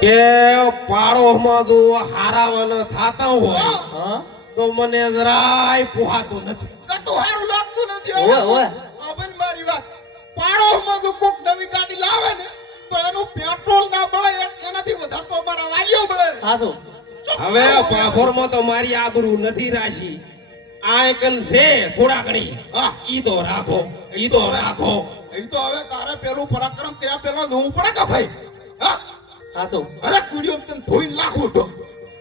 કે પાડોમાં જો હારાવન થાતા હોય હા. તો મને જરાય પોહાતું નથી. કતું હારું લાગતું નથી. ઓવે, હવે. ઓવે. મારી વાત. પાડોમાં જો કોક નવી ગાડી લાવે ને તો એનું પેટ્રોલ ના બળે એ- એનાથી વધારે તો અમારા વાલીઓ બળે. હાસો હવે પાફોરમાં તો મારી આબરૂ નથી રાશી આ એકન છે થોડા ઘણી આ ઈ તો રાખો ઈ તો રાખો. ઈ તો હવે તારે પેલું પરાક્રમ કર્યા પેલા જોવું પડે કે ભાઈ? હાસુ અરે કુડિયો તને ધોઈ લાખો તો.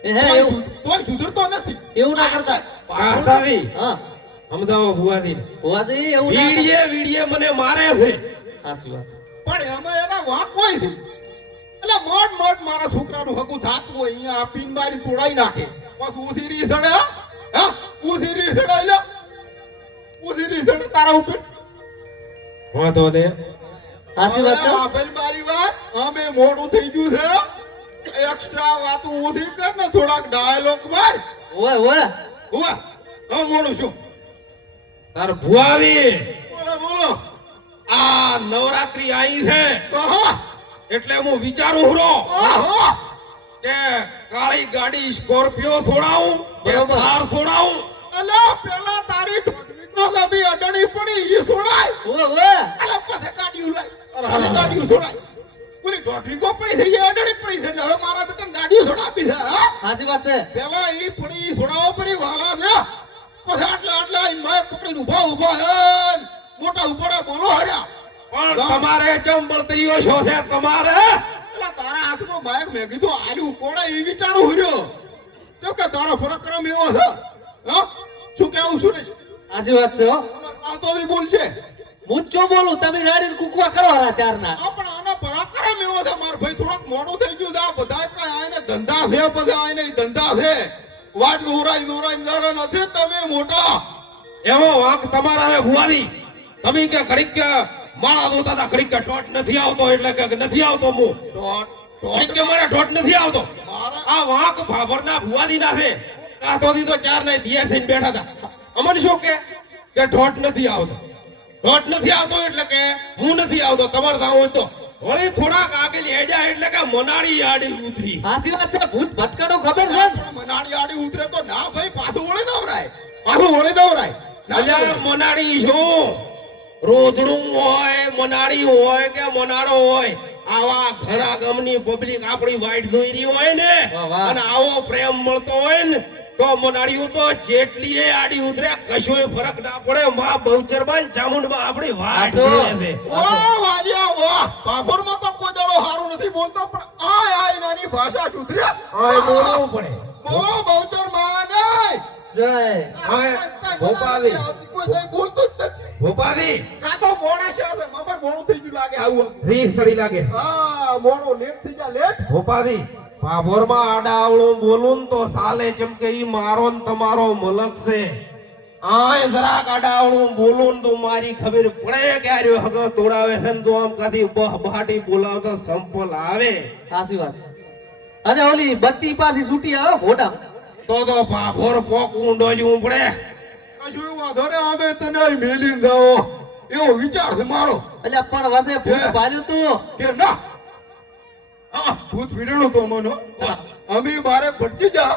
એ હે તોય એવું. તોય સુધરતો નથી. એવું ના કરતા. કાસ્તાથી હા. સમજાવો ભુવાદી ભુવાદી એવું. વીડિયે વીડિયે મને મારે છે. હાસી વાત. પણ એમાં એના વાક કોઈ છે. એટલે મોટ મોટ મારા છોકરાનું હકું થાતું હોય અહીંયા આ પીન મારી તોડાઈ નાખે. બસ ઉસી રી સડે હા? ઉસી રી સડે લ્યો. ઉસી રી સડે તારા ઉપર. વાંધો ને. હાસી વાત છે. અમે મોડું થઈ ગયું છે. એક્સ્ટ્રા વાતો ઓછી કર ને થોડાક ડાયલોગ માર. ઓય ઓય ઓય હવે મોડું છું તાર ભુવાજી બોલો બોલો. આ નવરાત્રી આવી છે. એટલે હું વિચારું હરો કે કાળી ગાડી સ્કોર્પિયો છોડાવું કે. થાર છોડાવું. અલા પેલા તારી ઠોઠવીનો લબી અડણી પડી ઈ છોડાય. ઓય ઓય અલા પછી ગાડીઓ લાય. અરે. ગાડીઓ છોડાય. ઓલી ઠોઠવી થઈ એ અડણી પડી છે હવે મારા બેટા ગાડીઓ છોડાવી છે હા. વાત છે. પેલા ઈ પડી છોડાવો પડી વાલા દે પછી આટલા આટલા ઈ પકડીને ઊભા ઊભા હેન મોટા ઉપાડા બોલો હર્યા. પણ તમારે ચમ બળતરીઓ છો છે તમારે? તારા હાથમાં બાઈક મેં કીધું આલ્યું કોડા એ વિચારું હર્યો. જો કે તારો પરાક્રમ એવો છે. હા શું કેવું સુરેશ? હાચી વાત છે હો. આતોથી બોલ છે હું ચો બોલું તમે રાડીને કુકવા કરો હારા ચાર ના આનો છે માર ભાઈ થોડોક મોડું થઈ ગયું આ બધા કઈ આઈને ધંધા છે બધા આને ધંધા છે. વાટ દોરાઈ દોરાઈ લડે નથી. તમે મોટા. એવો વાંક તમારા ને ભુવાજી તમે કે ઘડીક કે માળા દોતા હતા ઘડીક કે ટોટ નથી આવતો એટલે કે નથી આવતો મુ. ટોટ ટોટ કે મને ટોટ નથી આવતો. આ વાંક ભાભરના ભુવાજી ના છે. કાતોથી તો ચાર ને દિયા થઈને બેઠા હતા. અમને શું કે? કે ઢોટ નથી આવતો. ઢોટ નથી આવતો એટલે કે હું નથી આવતો તમારે હોય તો. વળી થોડાક આગળ હેડ્યા એટલે કે મનાળી આડી ઉતરી. સાચી વાત છે ભૂત ભટકાડો ખબર છે? પણ મનાડી આડી ઉતરે તો ના ભાઈ પાછું વળી દવરાય. પાછું વળી દવરાય. અલ્યા મનાળી શું? રોધડું હોય મનાળી હોય કે મનાળો હોય આવા ઘરા ગામની પબ્લિક આપણી વાઈટ જોઈ રહી હોય ને. અને આવો પ્રેમ મળતો હોય ને તો મનાડીઓ તો જેટલી આડી ઉતરે કશોય ફરક ના પડે. માં બહુચરબાન ચામુંડમાં આપણી વાટ છે. વાહ વાલિયા વાહ. પાફરમાં તો કોઈ દાડો હારું નથી બોલતો પણ આય આય નાની ભાષા સુધર્યા આ બોલવું પડે. બોલો બહુચર જય. હા, ભોપાલી. કોઈ કઈ બોલતું જ નથી. ભોપાલી. કાં તો મોડા છે આજે મગર થઈ ગયું લાગે આવું. રીસ પડી લાગે. હા મોડું લેટ થઈ જાય લેટ ભોપાલી. પાભોરમાં આડા આવડું બોલું તો સાલે ચમકે ઈ મારો ને તમારો મલક છે. આય જરાક આડા આવડું બોલું તો મારી ખબર પડે કે આર્યો હગ તોડાવે છે ને તો આમ કાથી બહ બહાટી બોલાવતો સંપલ આવે. સાચી વાત. અને ઓલી બત્તી પાછી છૂટી આવે મોઢા તો તો ભાભોર પોક ઊંડોલ્યું પડે. કશું વાંધો ને અમે તને મેલી દાવો એવો વિચાર છે મારો. એટલે પણ વસે હે. ભાલ્યું તું. કે ના ભૂત પીડેલો તો અમોનો અમે બારે ભટકી જા.